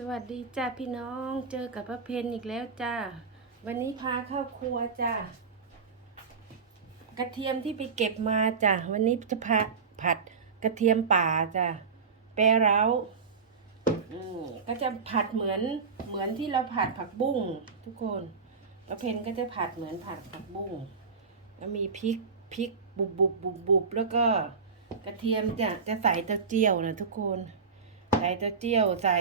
สวัสดีจ้าพี่น้องเจอกับป้าเพนอีกแล้วจ้าวันนี้พาเข้าครัวจ้ากระเทียมที่ไปเก็บมาจ้ะวันนี้จะพาผัดกระเทียมป่าจ้ะแปรเราอืมก็จะผัดเหมือนเหมือนที่เราผัดผักบุ้งทุกคนป้าเพนก็จะผัดเหมือนผัดผักบุ้งแล้วมีพริกพริกบุบบุบบุบบุบแล้วก็กระเทียมจะจะใส่เต้าเจี้ยวนะทุกคนใส่เต้าเจี้ยวใส่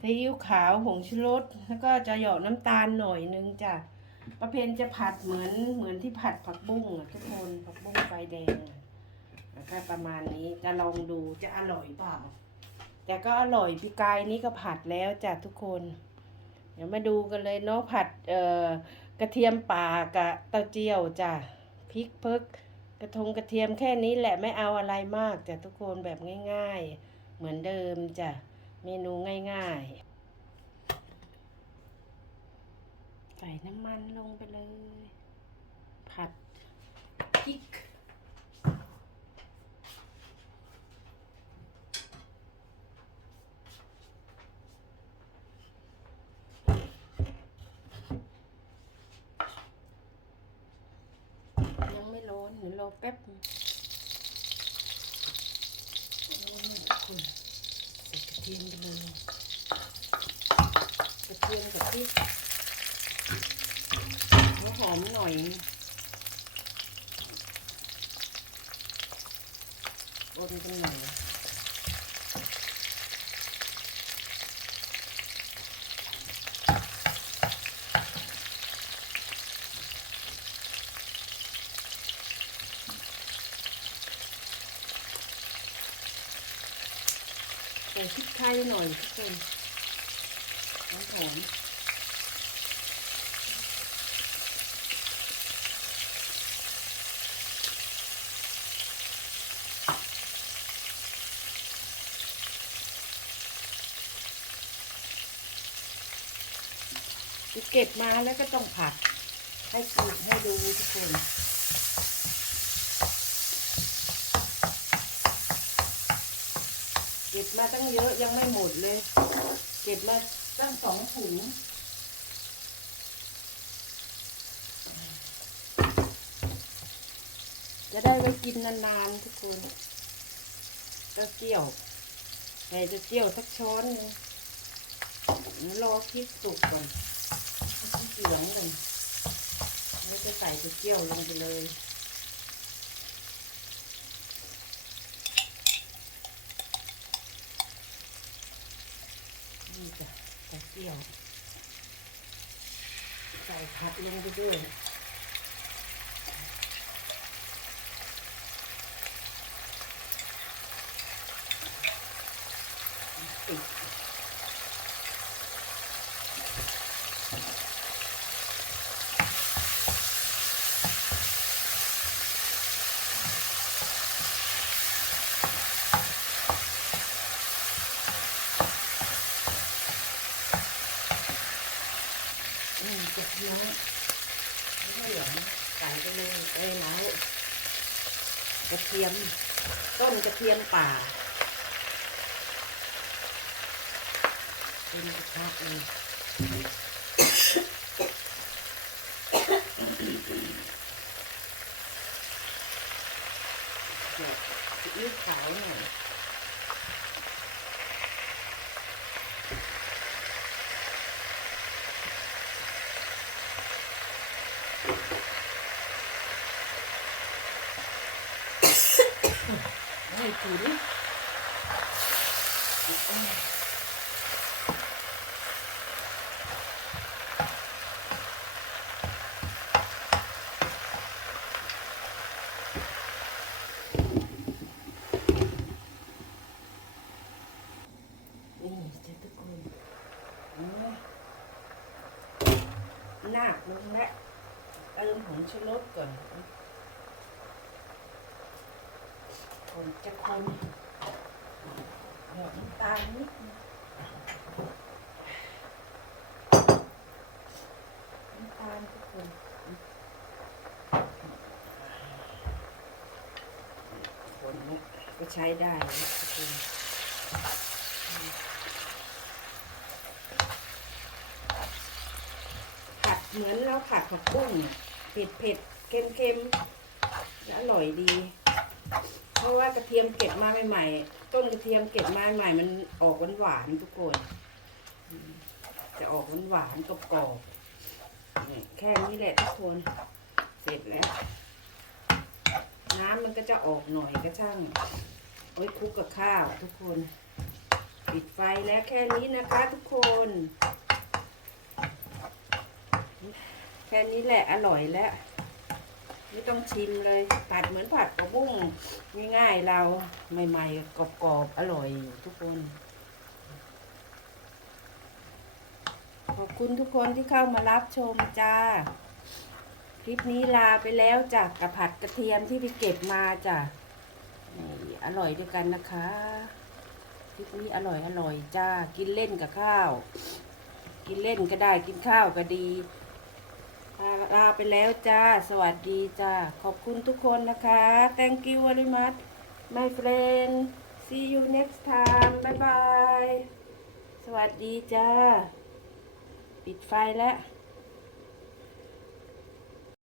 ซีอิ๊วขาวผงชูรสแล้วก็จะหยอดน้ำตาลหน่อยนึงจ้ะประเพณจะผัดเหมือนเหมือนที่ผัดผักบุ้งอะทุกคนผักบุ้งไฟแดงแล้วก็ประมาณนี้จะลองดูจะอร่อยเปล่าแต่ก็อร่อยปีกายนี้ก็ผัดแล้วจ้ะทุกคน เดี๋ยวมาดูกันเลยเนาะผัดเอ่อกระเทียมป่ากับเต้าเจี้ยวจ้ะพริกเพิกกระทงกระเทียมแค่นี้แหละไม่เอาอะไรมากจ้ะทุกคนแบบง่าย ๆ เหมือนเดิมจ้ะ เมนูง่ายๆ ใส่น้ำมันลงไปเลย ผัดพริกยังไม่ร้อนเดี๋ยวรอแป๊บนึงเอาหน่อยทุ กคนใส่กระเยมไปเลยกระเทียมกับพริกหัวหอมหน่อยบนกันหน่อยใส่พริกไทยหน่อยทุกคนหอมหอมเก็บมาแล้วก็ต้องผัด ให้กินให้ดูทุกคน เก็บ มาตั้งเยอะยังไม่หมดเลย เก็บมาตั้งสองถุงจะได้ไว้กินนานๆทุกคนเต้าเจี้ยวใส่เต้าเจี้ยวสักช้อนนึงรอพริกสุกก่อนเหลืองก่อนแล้วจะใส่เต้าเจี้ยวลงไปเลย นี่จ้ะใส่เกียวใส่ผัดลงไปด้วยปิด อืมเจ็บน้อยไม่เหลืองใส่ไปเลยเอ้ยเมากระเทียม ต้นกระเทียมป่า เป็นกระทะเลยเดี๋ยวซีอิ๊วขาวหน่อย ให้ถุนนี่จ้ะทุกคนเห็นไหมนาบลงแล้วเติมผงชูรสก่อน นจะคนหยดน้ำตาลนิดน้ำตาลทุกคนคนก็ใช้ได้นะทุกคนผัดเหมือนเราผัดผักบุ้งเผ็ดเผ็ดเค็มเค็มและอร่อยดี ราะว่ากระเทียมเก็บมาใหม่ๆ ต้นกระเทียมเก็บมาใหม่ๆมันออกหวานๆทุกคน จะออกหวานๆกรอบๆแค่นี้แหละทุกคน เสร็จแล้ว น้ำมันก็จะออกหน่อยก็ช่างไว้ยคลุกกับข้าวทุกคน ปิดไฟแล้วแค่นี้นะคะทุกคน แค่นี้แหละอร่อยแล้ว ไม่ต้องชิมเลย ผัดเหมือนผัดกระบุ้งง่ายๆเราใหม่ๆกรอบๆอร่อยทุกคน ขอบคุณทุกคนที่เข้ามารับชมจ้า คลิปนี้ลาไปแล้วจ้ะกับผัดกระเทียมที่ไปเก็บมาจ้ะอร่อยด้วยกันนะคะ คลิปนี้อร่อยอร่อยจ้า กินเล่นกับข้าว กินเล่นก็ได้กินข้าวก็ดี ลาไปแล้วจ้า สวัสดีจ้า ขอบคุณทุกคนนะคะ thank you very much my friend see you next time bye bye สวัสดีจ้า ปิดไฟแล้ว